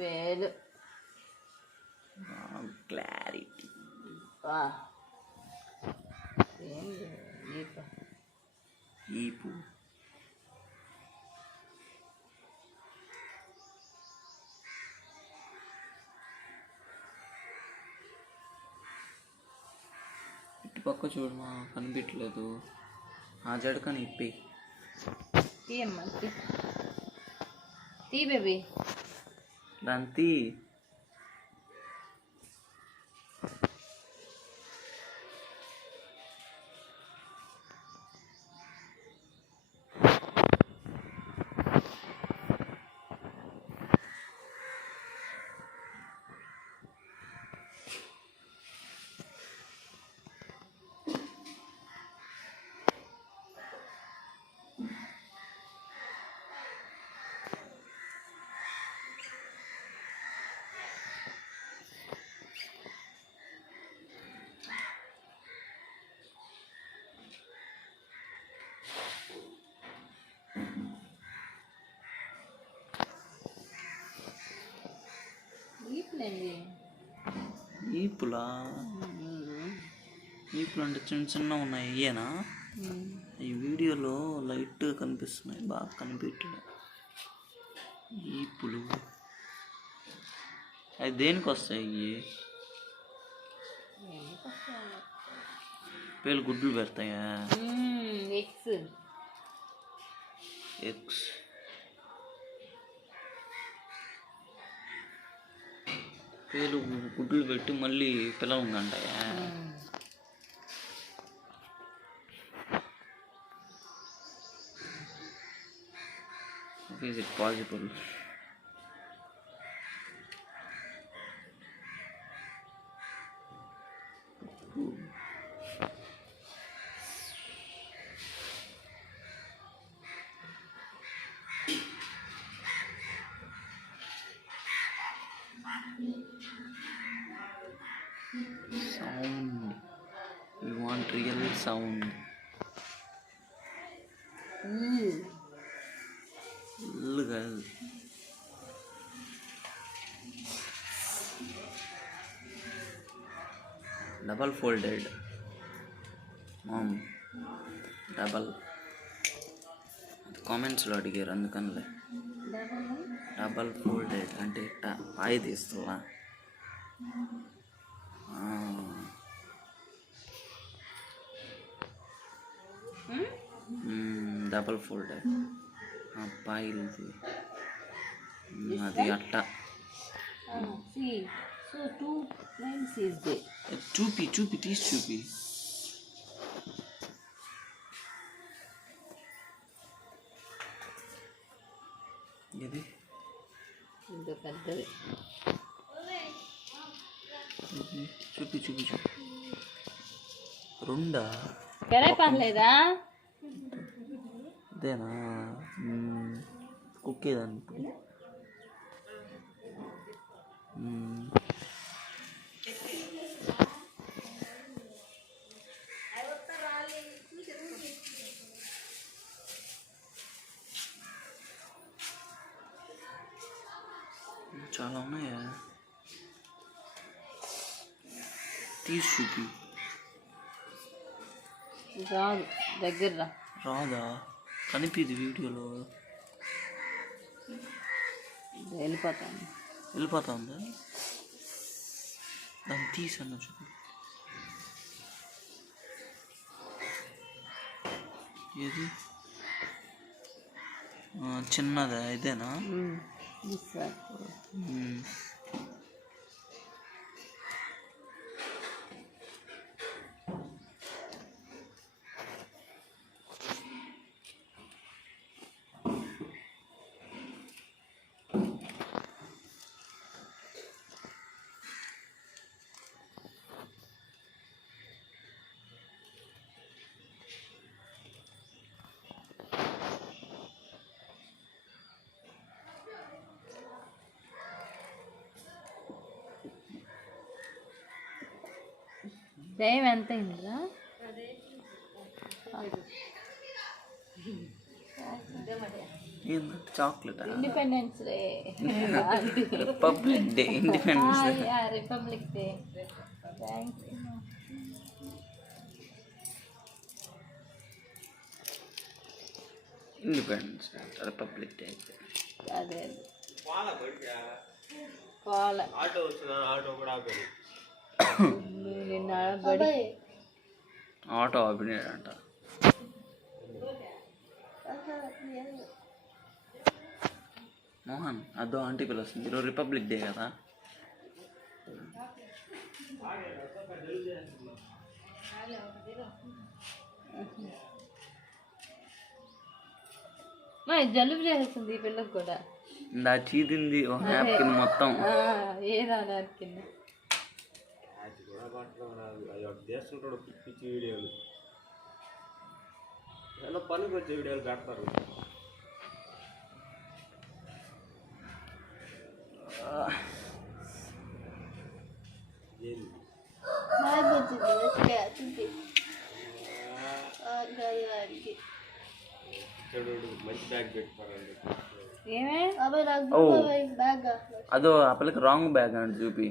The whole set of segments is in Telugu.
పేలు క్లారిటీ ఈపు ఇటు పక్క చూడమా కనిపించలేదు ఆ జడకని ఇప్పి తీయమ్మా తీ బేబీ దాంతి ఈపులా ఈపులు అంటే చిన్న చిన్న ఉన్నాయి ఇయేనా ఈ వీడియోలో లైట్గా కనిపిస్తున్నాయి బాగా కనిపించలేదు ఈపులు అవి దేనికి వస్తాయి ఇవి పేలు గుడ్లు పెడతాయా ఎగ్స్ పేలు గుడ్లు పెట్టి మళ్ళీ పిల్లలు కంటాయా is it possible sound you want real sound look at double folded mom double comments లో అడిగారు అందుకనిలే డబల్ ఫోల్డెడ్ అంటే పాయి తీస్తున్నా డబల్ ఫోల్డెడ్ పాయిలు అది అట్ట చూపి చూపి తీసి చూపి ఇది పెద్దది చూపి చూపి చూపి రెండా పర్లేదా అదేనా కుక్కేదాన్ని చాలా ఉన్నాయా తీసి చూపి రాదు దగ్గర రాదా కనిపిది వీడియోలో వెళ్ళిపోతుందా దాన్ని తీసన్న చూపి ఏది చిన్నదా ఇదేనా టైం ఎంత అయిందిరా? ఏంటంటే chocolate independence day republic day independence day republic day thanks independence day republic day అయితే అదే పాల నిన్న బడి ఆటో ఆపినాడంట మోహన్ అదో ఆంటీ పిలుస్తుంది ఈరోజు రిపబ్లిక్ డే కదా జలుబు చేస్తుంది ఈ పిల్లకి కూడా ఇందా చీదింది ఒక నాప్కిన్ మొత్తం ఏదా నాప్కిన్ చేస్తుంటాడు పిచ్చి వీడియోలు ఏదో పనికి వచ్చే వీడియోలు పెడతారు మంచి బ్యాగ్ పెట్టుకోరండి అదో ఆ పిల్లకి రాంగ్ బ్యాగ్ అంటే చూపి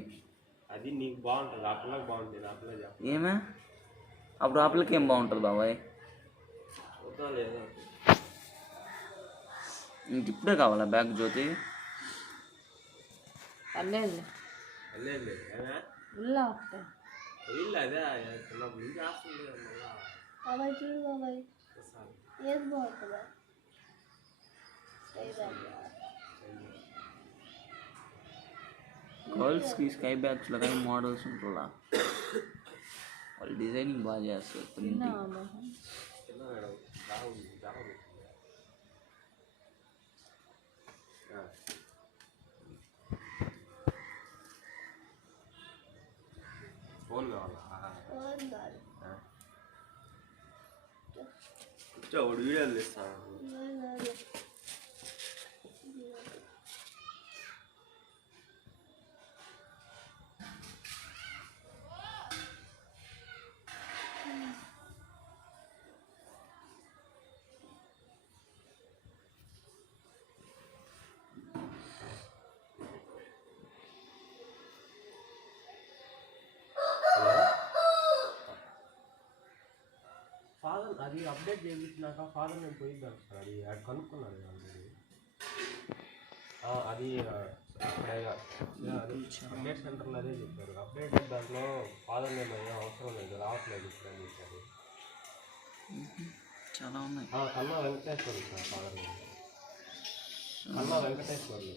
అది నీకు బాగుంటుంది ఆ పిల్లకి బాగుంటుంది ఆ పిల్ల చెప్ప ఏమే అప్పుడు ఆ పిల్లకి ఏం బాగుంటుంది బాబాయ్ చూద్దాం లేదా ఇంక ఇప్పుడే కావాలా బ్యాగ్ జ్యోతి పర్లేదు వెళ్ళండి ఏమే ఉల్లా వీళ్ళు అదే చిన్నప్పుడు నుంచి ఆస్తుంది బాబాయ్ చూడు బాబాయ్ ఏది బాగుంటుందా గర్ల్స్కి స్కై బ్యాగ్స్లో కానీ మోడల్స్ ఉంటుందా వాళ్ళు డిజైనింగ్ బాగా చేస్తారు ప్రింటింగ్ చిన్న మేడం బాగుంది బాగుంది ఫోన్ కావాలా కూర్చో ఒకటి వీడియోలు తీస్తాను ఫాదర్ అది అప్డేట్ చేయించినాక ఫాదర్ నేను పోయిద్దాం సార్ అది అది కనుక్కున్నాను ఆల్రెడీ అది అప్డేట్ సెంటర్లో అదే చెప్పారు అప్డేట్ దాంట్లో ఫాదర్ నేను అవసరం లేదు రావట్లేదు ఇప్పుడు అని చెప్పారు చాలా ఉన్నాయి కన్నా వెంకటేశ్వర్లు సార్ ఫాదర్ నేను కన్నా వెంకటేశ్వర్లు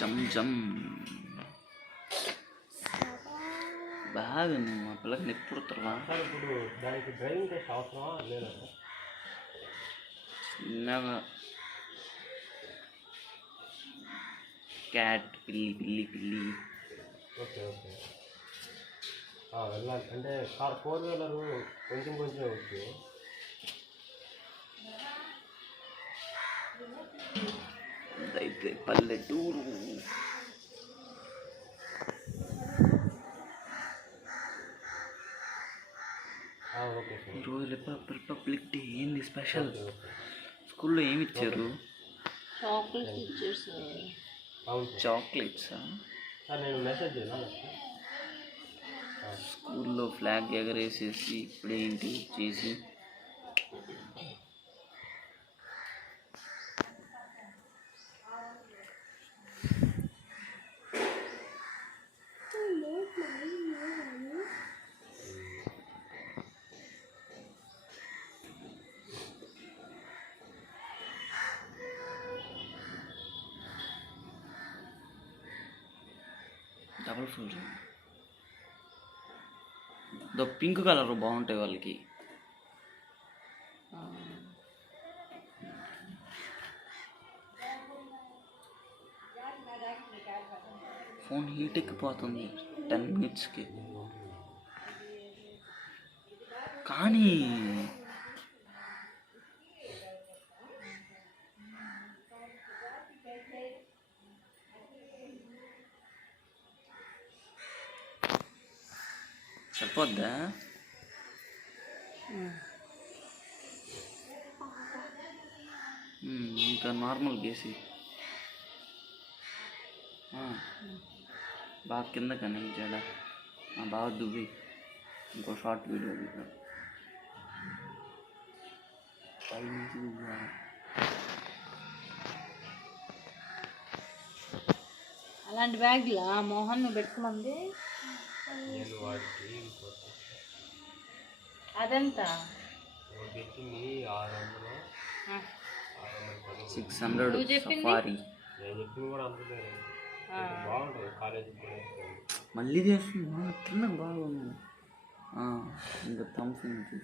జమ్ జమ్ బాగా మా పిల్లకి ఎప్పుడు సార్ ఇప్పుడు దానికి డ్రైవింగ్ టెస్ట్ అవసరమా లేదా సార్ చిన్నగా క్యాట్ పిల్లి పిల్లి పిల్లి ఓకే ఓకే వెళ్ళాలి అంటే కార్ 4-వీలర్ కొంచెం కొంచెం వచ్చు అయితే పల్లెటూరు ఓకే సార్ ఈరోజు రిపబ్లిక్ డే ఏంది స్పెషల్ స్కూల్లో ఏమి ఇచ్చారు చాక్లెట్ టీచర్స్ అవును సార్ చాక్లెట్సా సార్ నేను మెసేజ్ చేయాలి స్కూల్లో ఫ్లాగ్ ఎగరేసేసి ఇప్పుడేంటి చేసి డబల్ ఫుల్ పింక్ కలర్ బాగుంటాయి వాళ్ళకి ఫోన్ హీట్ ఎక్కిపోతుంది 10 minutesకి కానీ సరిపోద్దా ఇంకా నార్మల్ గేసి బాగా కింద కనెక్ట్ చేయడా బాగా దువ్వి ఇంకో షార్ట్ వీడియో తీద్దాం పై నుంచి దువ్వా అలాంటి బ్యాగ్లా మోహన్ నువ్వు పెట్టుకోమంది నేను వాడికి ఇంకోటి అదంతా ఒకటి తెచ్చింది 600 600 నువ్వు చెప్పింది? సఫారీ నేను చెప్పింది కూడా అంతే బాగుంటుంది కాలేజీకి కూడా మళ్ళీ చేస్తున్నా కింద బాగుంది ఇంకా థమ్స్ చూసి